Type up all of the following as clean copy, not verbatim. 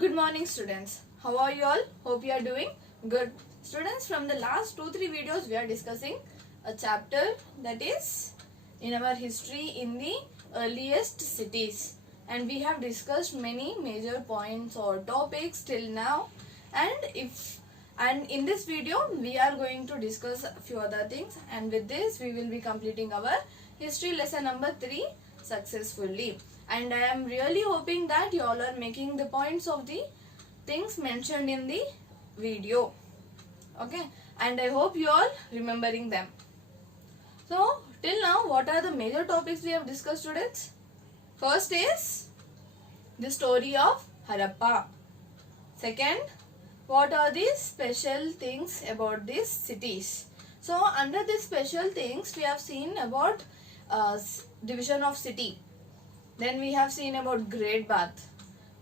Good morning, students. How are you all? Hope you are doing good. Students, from the last 2-3 videos we are discussing a chapter that is in our history in the earliest cities, and we have discussed many major points or topics till now, and in this video we are going to discuss a few other things, and with this we will be completing our history lesson number 3 successfully. And I am really hoping that you all are making the points of the things mentioned in the video. Okay, and I hope you all remembering them. So till now, what are the major topics we have discussed, students? First is the story of Harappa. Second, what are the special things about these cities? So under these special things we have seen about division of city. Then we have seen about Great Bath.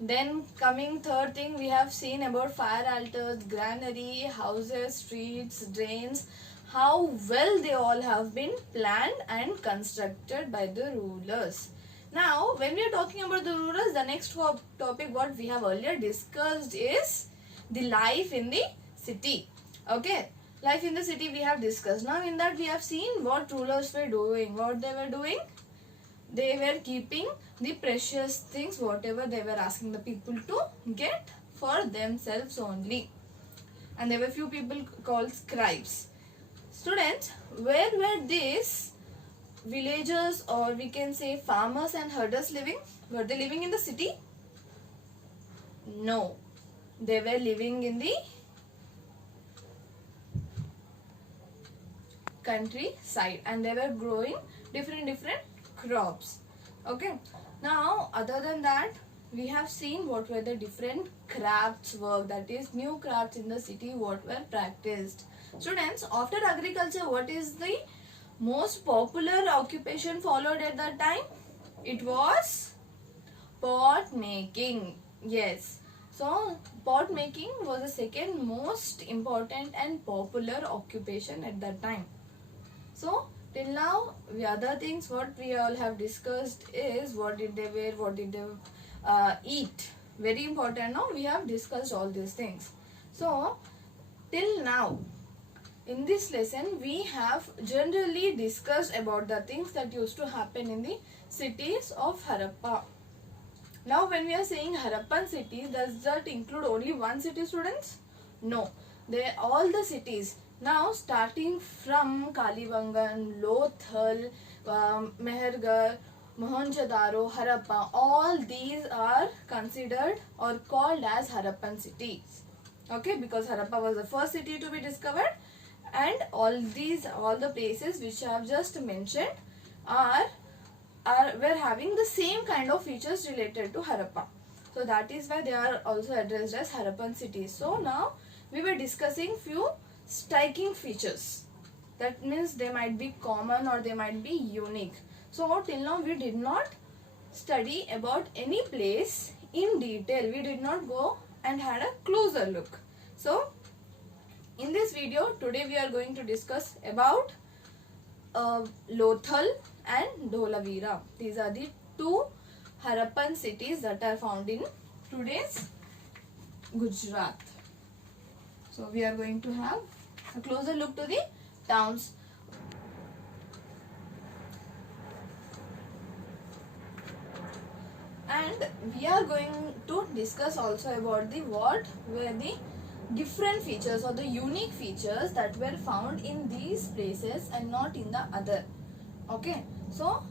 Then coming third thing, we have seen about fire altars, granary, houses, streets, drains, how well they all have been planned and constructed by the rulers. Now when we are talking about the rulers, the next topic what we have earlier discussed is the life in the city. Okay, life in the city we have discussed. Now in that we have seen what rulers were doing. What they were doing? They were keeping the precious things, whatever they were asking the people to get for themselves only. And there were few people called scribes. Students, where were these villagers, or we can say farmers and herders living? Were they living in the city? No. They were living in the countryside, and they were growing different crops. Okay, now other than that we have seen what were the different crafts work, that is new crafts in the city what were practiced. Students, after agriculture, what is the most popular occupation followed at that time? It was pot making. Yes, so pot making was the second most important and popular occupation at that time. So till now, the other things what we all have discussed is what did they wear, what did they eat. Very important. Now we have discussed all these things. So till now, in this lesson we have generally discussed about the things that used to happen in the cities of Harappa. Now when we are saying Harappan cities, does that include only one city, students? No, they all the cities. Now starting from Kalibangan, Lothal, Mehergarh, Mohenjo-daro, Harappa, all these are considered or called as Harappan cities. Okay, because Harappa was the first city to be discovered, and all the places which I have just mentioned were having the same kind of features related to Harappa. So that is why they are also addressed as Harappan cities. So now we were discussing few striking features. That means they might be common or they might be unique. So till now we did not study about any place in detail. We did not go and had a closer look. So in this video today we are going to discuss about Lothal and Dholavira. These are the two Harappan cities that are found in today's Gujarat. So we are going to have a closer look to the towns. And we are going to discuss also about the what were the different features or the unique features that were found in these places and not in the other. Okay, so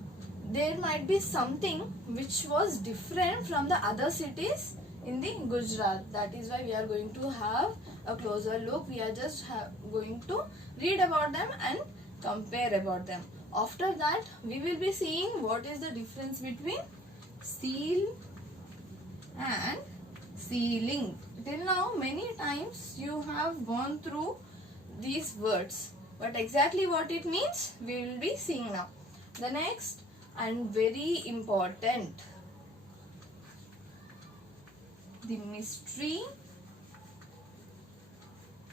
there might be something which was different from the other cities in the Gujarat. That is why we are going to have a closer look. We are just going to read about them and compare about them. After that we will be seeing what is the difference between seal and sealing. Till now many times you have gone through these words, but exactly what it means we will be seeing now. The next and very important, the mystery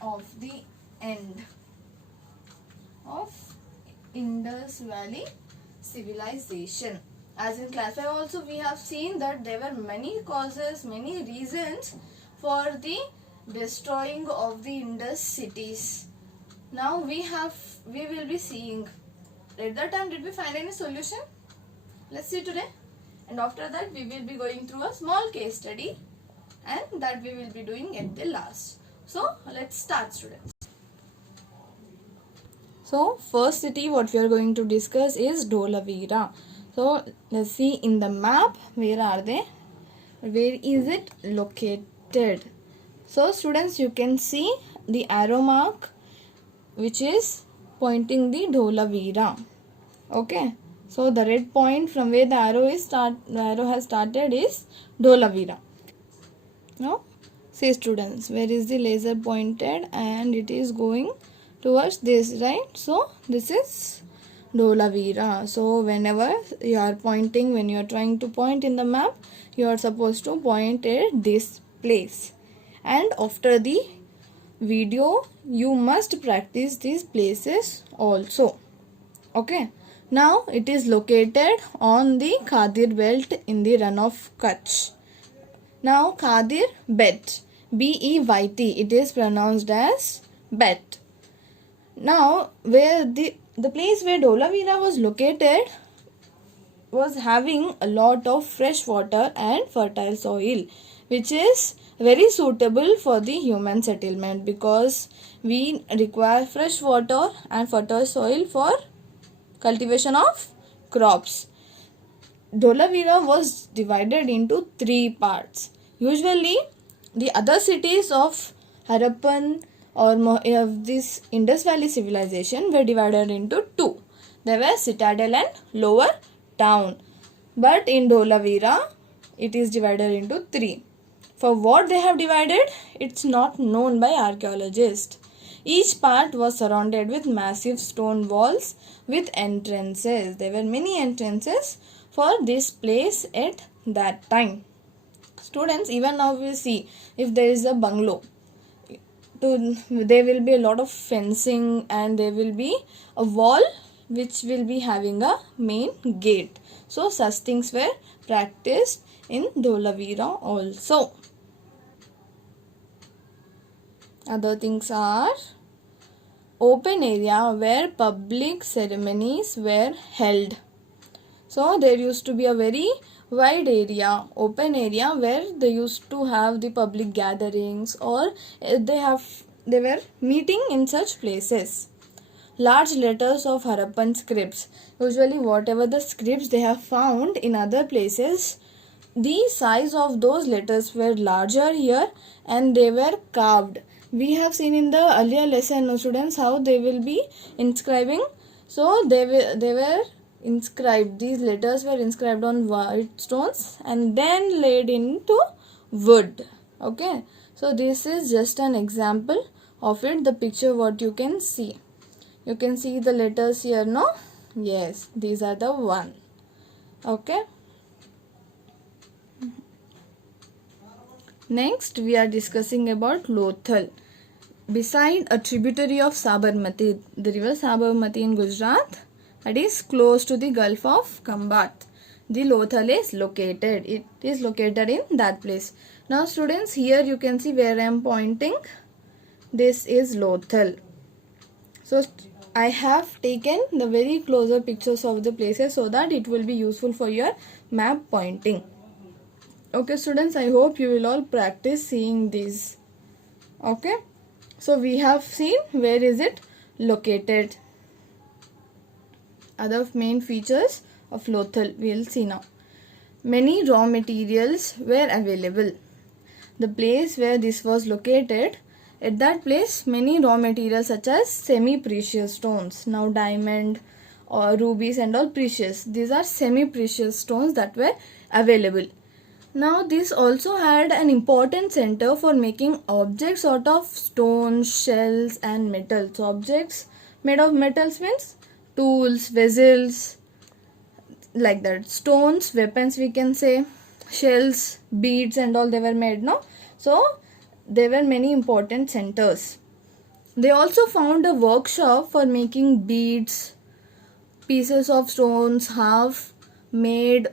of the end of Indus Valley civilization. As in class 5 also we have seen that there were many causes, many reasons for the destroying of the Indus cities. Now we will be seeing. At that time, did we find any solution? Let's see today. And after that we will be going through a small case study, and that we will be doing at the last. So let's start, students. So first city what we are going to discuss is Dholavira. So let's see in the map, where are they? Where is it located? So students, you can see the arrow mark which is pointing the Dholavira. Okay. So the red point from where the arrow has started is Dholavira. Now see students, where is the laser pointed, and it is going towards this, right? So this is Dholavira. So whenever you are pointing, when you are trying to point in the map, you are supposed to point at this place. And after the video, you must practice these places also. Okay. Now it is located on the Khadir belt in the run of Kutch. Now Khadir Bet, B-E-Y-T, it is pronounced as Bet. Now where the place where Dholavira was located was having a lot of fresh water and fertile soil, which is very suitable for the human settlement, because we require fresh water and fertile soil for cultivation of crops. Dholavira was divided into 3 parts. Usually the other cities of Harappan or of this Indus Valley civilization were divided into 2. They were citadel and lower town. But in Dholavira, it is divided into 3. For what they have divided, it's not known by archaeologists. Each part was surrounded with massive stone walls with entrances. There were many entrances for this place at that time. Students, even now we see, if there is a bungalow, there will be a lot of fencing, and there will be a wall which will be having a main gate. So such things were practiced in Dholavira also. Other things are open area where public ceremonies were held. So there used to be a very wide area, open area, where they used to have the public gatherings, or they were meeting in such places. Large letters of Harappan scripts. Usually whatever the scripts they have found in other places, the size of those letters were larger here, and they were carved. We have seen in the earlier lesson, students, how they will be inscribing. So they were inscribed. These letters were inscribed on white stones and then laid into wood. Okay. So this is just an example of it. The picture what you can see. You can see the letters here, no? Yes, these are the one. Okay. Next, we are discussing about Lothal. Beside a tributary of Sabarmati, the river Sabarmati in Gujarat, that is close to the Gulf of Khambat, the Lothal is located. It is located in that place. Now students, here you can see where I am pointing. This is Lothal. So I have taken the very closer pictures of the places so that it will be useful for your map pointing. Okay students, I hope you will all practice seeing these. Okay. So we have seen where is it located. Other main features of Lothal we will see now. Many raw materials were available. The place where this was located, at that place many raw materials such as semi-precious stones, now diamond or rubies and all precious, these are semi-precious stones that were available. Now this also had an important center for making objects out of stones, shells and metals. Objects made of metals means tools, vessels, like that. Stones, weapons we can say, shells, beads and all, they were made, no? So there were many important centers. They also found a workshop for making beads, pieces of stones, half made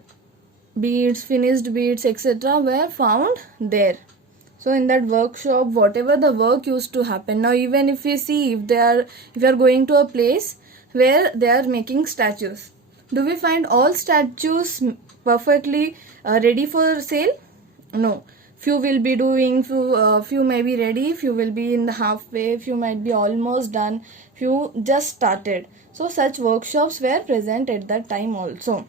beads, finished beads, etc. were found there. So in that workshop, whatever the work used to happen. Now even if we see, if you are going to a place where they are making statues, do we find all statues perfectly ready for sale? No. Few will be doing, few may be ready, few will be in the halfway, few might be almost done, few just started. So such workshops were present at that time also.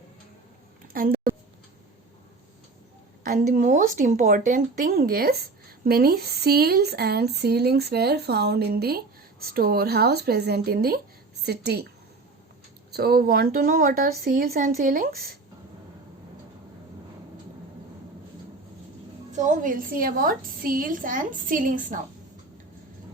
And the most important thing is, many seals and sealings were found in the storehouse present in the city. So want to know what are seals and sealings? So we'll see about seals and sealings now.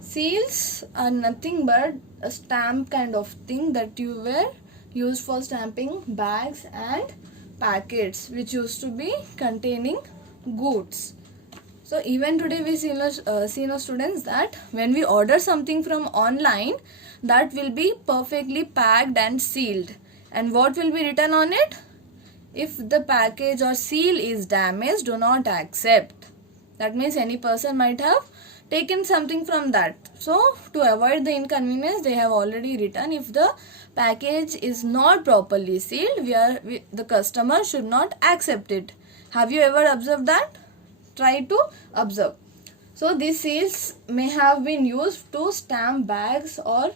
Seals are nothing but a stamp kind of thing that you were used for stamping bags and packets which used to be containing goods. So even today we see students that when we order something from online, that will be perfectly packed and sealed. And what will be written on it? If the package or seal is damaged, do not accept. That means any person might have taken something from that. So to avoid the inconvenience, they have already written, if the package is not properly sealed, the customer should not accept it. Have you ever observed that? Try to observe. So these seals may have been used to stamp bags or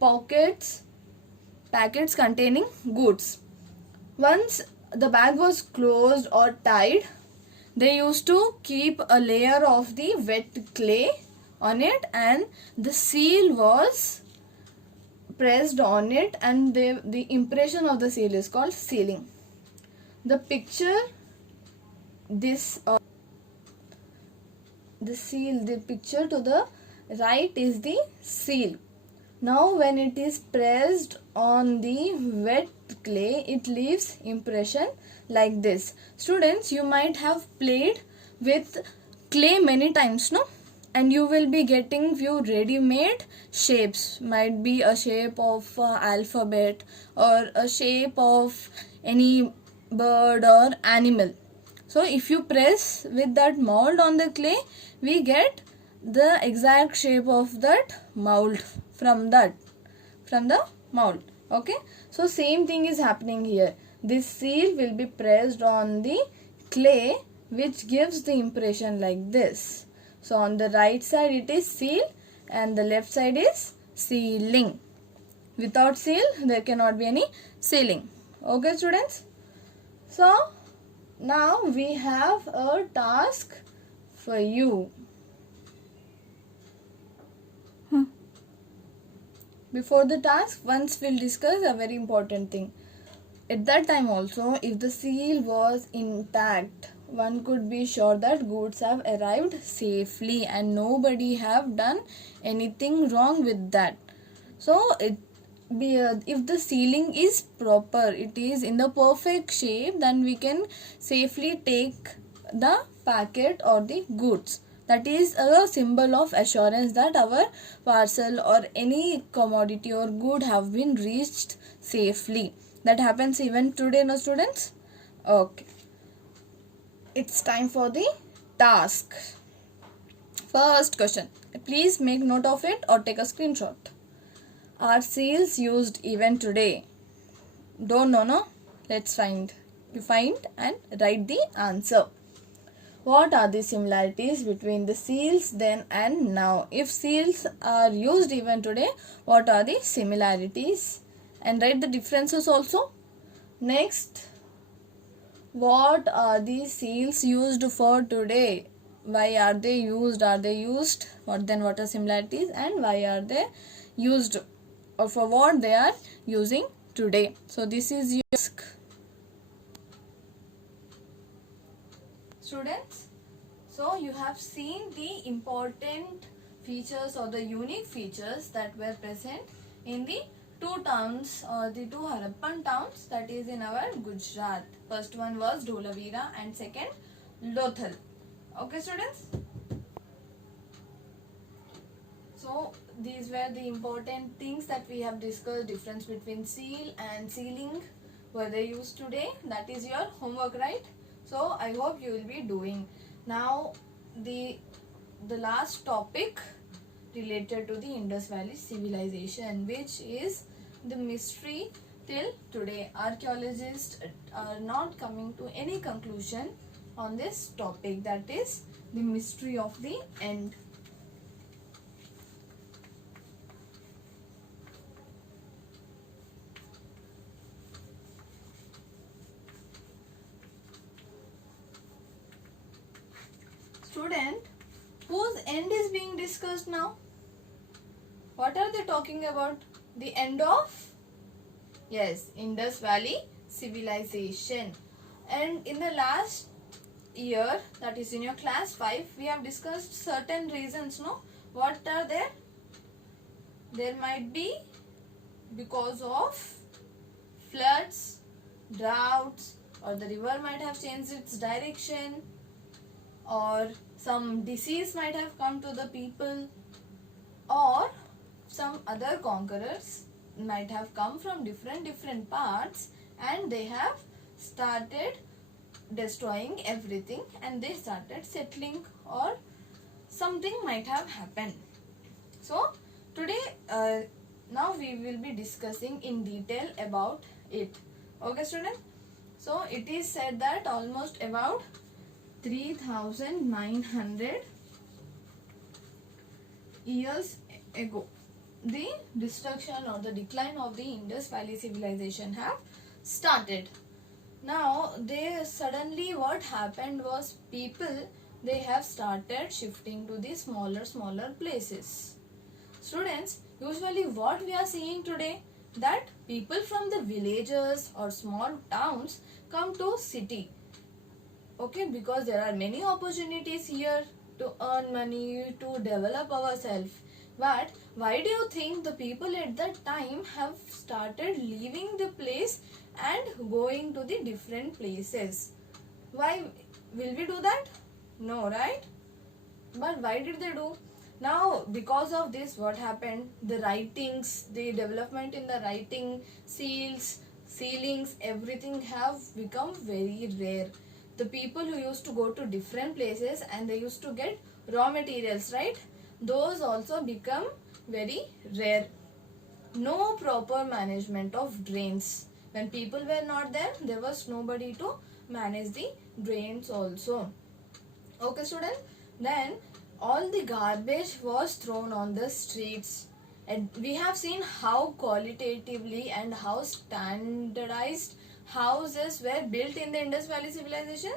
packets containing goods. Once the bag was closed or tied, they used to keep a layer of the wet clay on it, and the seal was pressed on it, and the impression of the seal is called sealing. The picture the picture to the right is the seal. Now when it is pressed on the wet clay, it leaves impression like this. Students, you might have played with clay many times, no? And you will be getting few ready-made shapes. Might be a shape of alphabet or a shape of any bird or animal. So if you press with that mold on the clay, we get the exact shape of that mold from the mold. Okay, so same thing is happening here. This seal will be pressed on the clay, which gives the impression like this. So on the right side it is seal and the left side is sealing. Without seal there cannot be any sealing. Okay students, so now we have a task for you. Before the task, once we'll discuss a very important thing. At that time also, if the seal was intact, one could be sure that goods have arrived safely and nobody have done anything wrong with that. So if the sealing is proper, it is in the perfect shape, then we can safely take the packet or the goods. That is a symbol of assurance that our parcel or any commodity or good have been reached safely. That happens even today, no students? Okay. It's time for the task. First question. Please make note of it or take a screenshot. Are seals used even today? Don't know, no? Let's find. You find and write the answer. What are the similarities between the seals then and now? If seals are used even today, what are the similarities? And write the differences also. Next, what are the seals used for today? Why are they used? Are they used? What are similarities and why are they used, or for what they are using today? So this is your task. Students, so you have seen the important features or the unique features that were present in the two towns or the two Harappan towns that is in our Gujarat. First one was Dholavira and second Lothal. Okay students? So these were the important things that we have discussed, difference between seal and sealing, were they used today? That is your homework, right? So I hope you will be doing. Now the last topic related to the Indus Valley civilization, which is the mystery till today. Archaeologists are not coming to any conclusion on this topic, that is the mystery of the end. Student, whose end is being discussed now? What are they talking about? The end of? Yes, Indus Valley civilization. And in the last year, that is in your class 5, we have discussed certain reasons, no? What are there? There might be because of floods, droughts, or the river might have changed its direction, or some disease might have come to the people, or some other conquerors might have come from different parts and they have started destroying everything and they started settling, or something might have happened. So today now we will be discussing in detail about it. Okay student, so it is said that almost about 3900 years ago the destruction or the decline of the Indus Valley civilization have started. Now they suddenly, what happened was, people, they have started shifting to the smaller places. Students, usually what we are seeing today, that people from the villages or small towns come to city. Okay, because there are many opportunities here to earn money, to develop ourselves. But why do you think the people at that time have started leaving the place and going to the different places? Why will we do that? No, right? But why did they do? Now because of this, what happened? The writings, the development in the writing, sealings, everything have become very rare. The people who used to go to different places and they used to get raw materials, right? Those also become very rare. No proper management of drains. When people were not there was nobody to manage the drains also. Okay student, then all the garbage was thrown on the streets, and we have seen how qualitatively and how standardized houses were built in the Indus Valley civilization.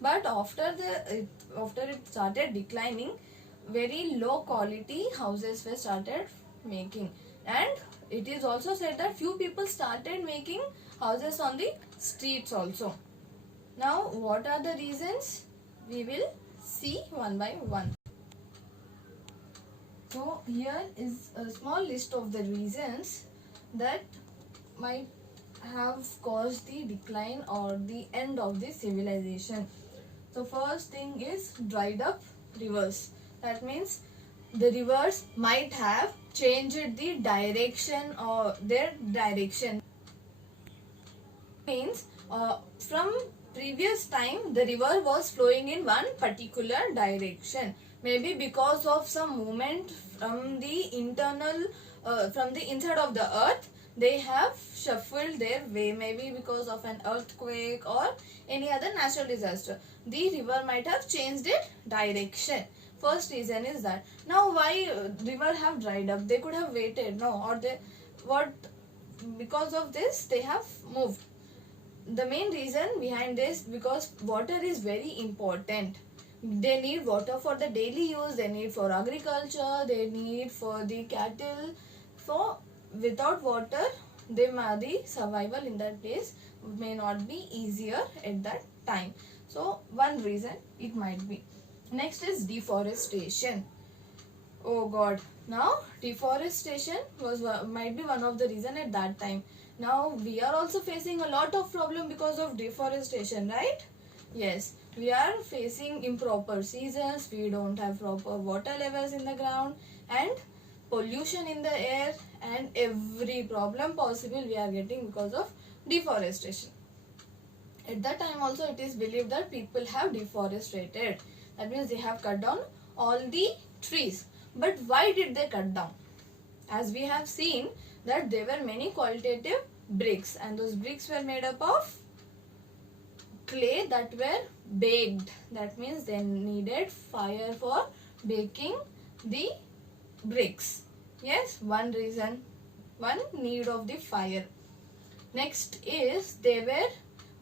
But after it started declining, very low quality houses were started making, and it is also said that few people started making houses on the streets also. Now what are the reasons? We will see one by one. So here is a small list of the reasons that might have caused the decline or the end of the civilization. So first thing is dried up rivers. That means the rivers might have changed the direction or their direction. Means from previous time the river was flowing in one particular direction. Maybe because of some movement from the from the inside of the earth, they have shuffled their way. Maybe because of an earthquake or any other natural disaster, the river might have changed its direction. First reason is that. Now why river have dried up? They could have waited, no? Or they, what, because of this they have moved. The main reason behind this, because water is very important. They need water for the daily use, they need for agriculture, they need for the cattle. So without water, the survival in that place may not be easier at that time. So one reason it might be. Next is deforestation. Oh God, now deforestation might be one of the reason at that time. Now we are also facing a lot of problem because of deforestation, right? Yes, we are facing improper seasons, we don't have proper water levels in the ground, and pollution in the air, and every problem possible we are getting because of deforestation. At that time also it is believed that people have deforested. That means they have cut down all the trees. But why did they cut down? As we have seen that there were many qualitative bricks, and those bricks were made up of clay that were baked. That means they needed fire for baking the bricks. Yes, one reason, one need of the fire. Next is they were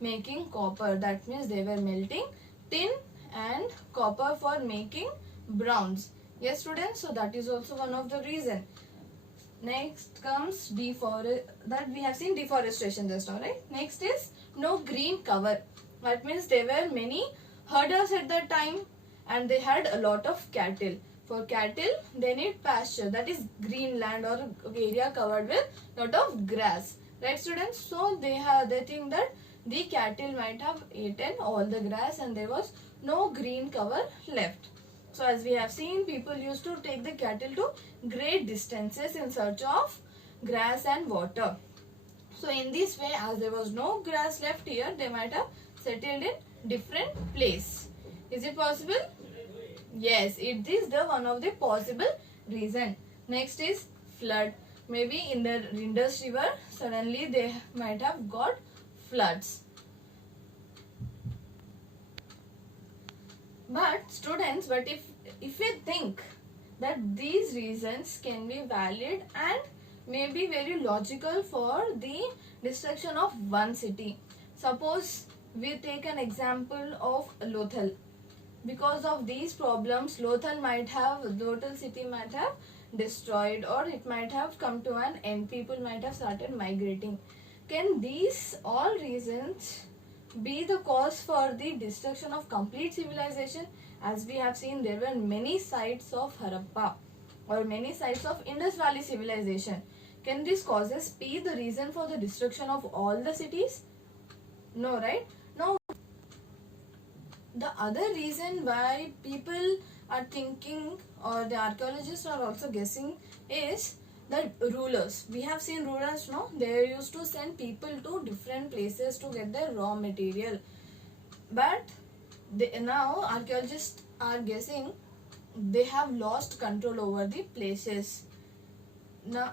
making copper. That means they were melting tin and copper for making bronze. Yes, students, so that is also one of the reason. Next comes that we have seen deforestation just now, right? Next is no green cover. That means there were many herders at that time and they had a lot of cattle. For cattle, they need pasture, that is green land or area covered with lot of grass. Right, students? So they think that the cattle might have eaten all the grass and there was no green cover left. So as we have seen, people used to take the cattle to great distances in search of grass and water. So in this way, as there was no grass left here, they might have settled in different place. Is it possible? Yes, it is the one of the possible reason. Next is flood. Maybe in the Indus River, suddenly they might have got floods. But students, if we think that these reasons can be valid and may be very logical for the destruction of one city. Suppose we take an example of Lothal. Because of these problems, Lothal city might have destroyed, or it might have come to an end. People might have started migrating. Can these all reasons be the cause for the destruction of complete civilization? As we have seen, there were many sites of Harappa or many sites of Indus Valley civilization. Can these causes be the reason for the destruction of all the cities? No, right? No. The other reason why people are thinking, or the archaeologists are also guessing, is the rulers. We have seen rulers, no? They used to send people to different places to get their raw material. But now archaeologists are guessing they have lost control over the places. Now,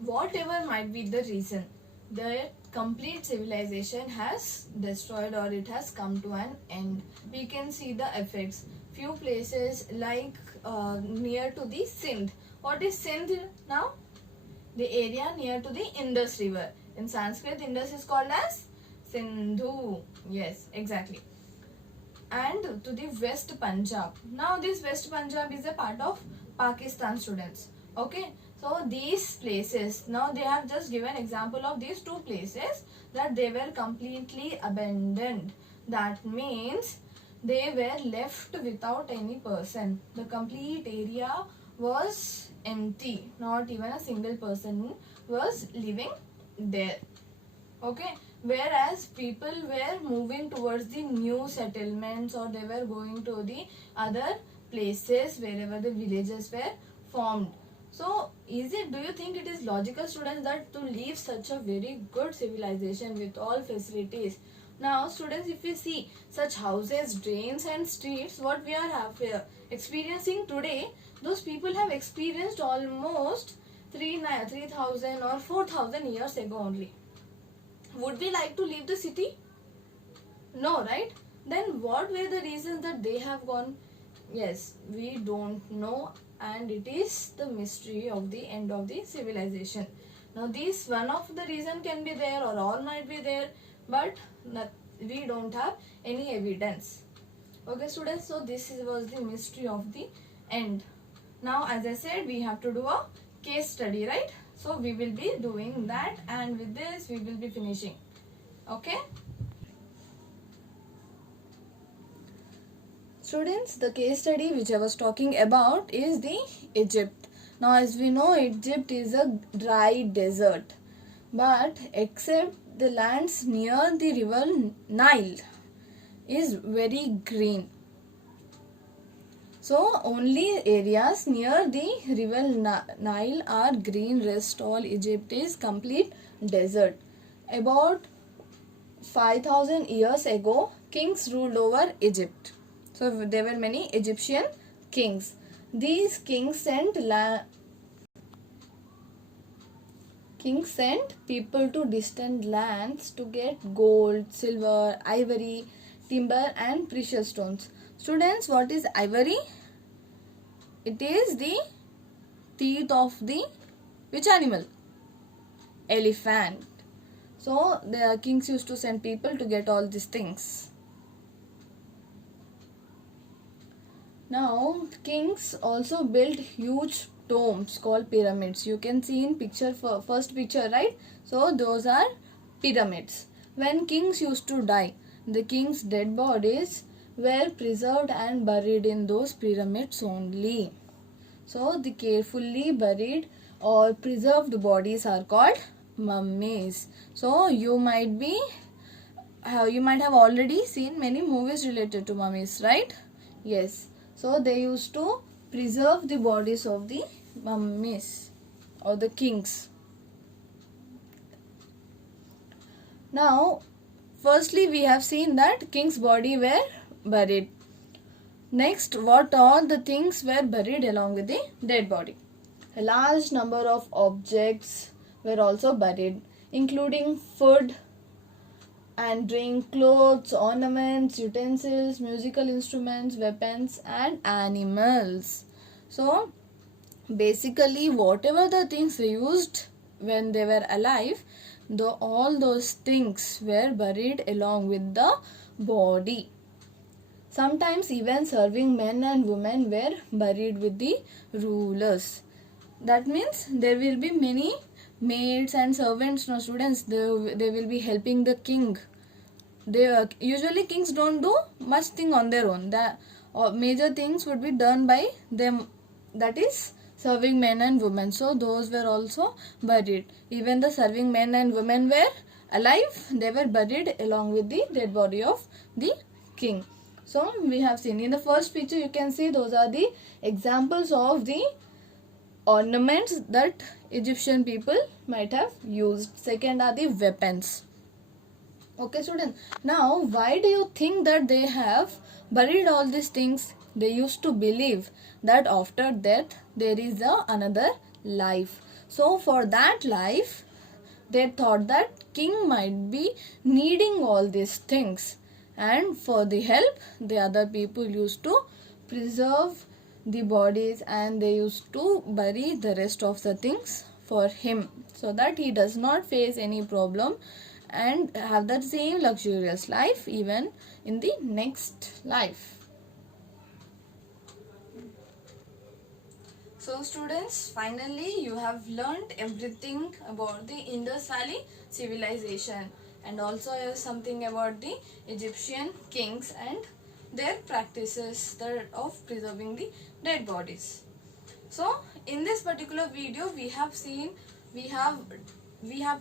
whatever might be the reason, the complete civilization has destroyed or it has come to an end. We can see the effects. Few places like near to the Sindh. What is Sindh now? The area near to the Indus River. In Sanskrit, Indus is called as Sindhu. Yes, exactly. And to the West Punjab. Now this West Punjab is a part of Pakistan, students. Okay. So these places, now they have just given example of these two places that they were completely abandoned. That means they were left without any person. The complete area was empty. Not even a single person was living there. Okay. Whereas people were moving towards the new settlements, or they were going to the other places wherever the villages were formed. So, do you think it is logical, students, that to leave such a very good civilization with all facilities? Now, students, if we see such houses, drains and streets, what we are experiencing today, those people have experienced almost 3,000 or 4,000 years ago only. Would we like to leave the city? No, right? Then what were the reasons that they have gone? Yes, we don't know, and it is the mystery of the end of the civilization. Now this one of the reason can be there, or all might be there, but we don't have any evidence. Okay, students, so this was the mystery of the end. Now, as I said, we have to do a case study, right? So we will be doing that, and with this we will be finishing. Okay. Students, the case study which I was talking about is the Egypt. Now, as we know, Egypt is a dry desert, but except the lands near the river Nile is very green. So only areas near the river Nile are green. Rest all Egypt is complete desert. About 5,000 years ago, kings ruled over Egypt. So there were many Egyptian kings. These kings sent people to distant lands to get gold, silver, ivory, timber and precious stones. Students, what is ivory? It is the teeth of the which animal? Elephant. So the kings used to send people to get all these things. Now kings also built huge tombs called pyramids. You can see in first picture, right? So those are pyramids. When kings used to die, the king's dead bodies were preserved and buried in those pyramids only. So the carefully buried or preserved bodies are called mummies. So you might have already seen many movies related to mummies, right? Yes. So they used to preserve the bodies of the mummies or the kings. Now, firstly we have seen that king's body were buried. Next, what all the things were buried along with the dead body? A large number of objects were also buried, including food and drink, clothes, ornaments, utensils, musical instruments, weapons and animals. So basically whatever the things they used when they were alive, all those things were buried along with the body. Sometimes even serving men and women were buried with the rulers. That means there will be many maids and servants, no students, they will be helping the king. Usually kings don't do much thing on their own. The major things would be done by them, that is serving men and women. So those were also buried. Even the serving men and women were alive, they were buried along with the dead body of the king. So we have seen in the first picture, you can see those are the examples of the ornaments that Egyptian people might have used. Second are the weapons. Okay students, now why do you think that they have buried all these things? They used to believe that after death there is another life. So for that life, they thought that king might be needing all these things, and for the help the other people used to preserve the bodies and they used to bury the rest of the things for him, so that he does not face any problem and have that same luxurious life even in the next life. So students, finally you have learned everything about the Indus Valley civilization, and also something about the Egyptian kings and their practices of preserving the dead bodies. So in this particular video we have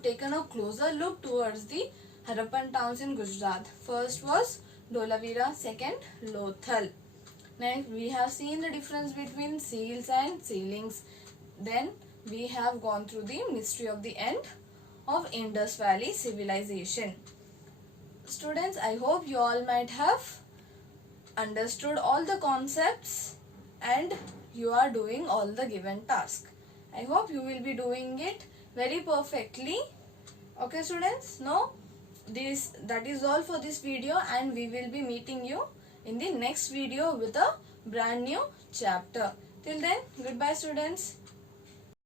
taken a closer look towards the Harappan towns in Gujarat. First was Dholavira, second Lothal. Next we have seen the difference between seals and ceilings. Then we have gone through the mystery of the end of Indus Valley civilization. Students, I hope you all might have understood all the concepts and you are doing all the given tasks. I hope you will be doing it very perfectly. Okay students, that is all for this video, and we will be meeting you in the next video with a brand new chapter. Till then, goodbye students.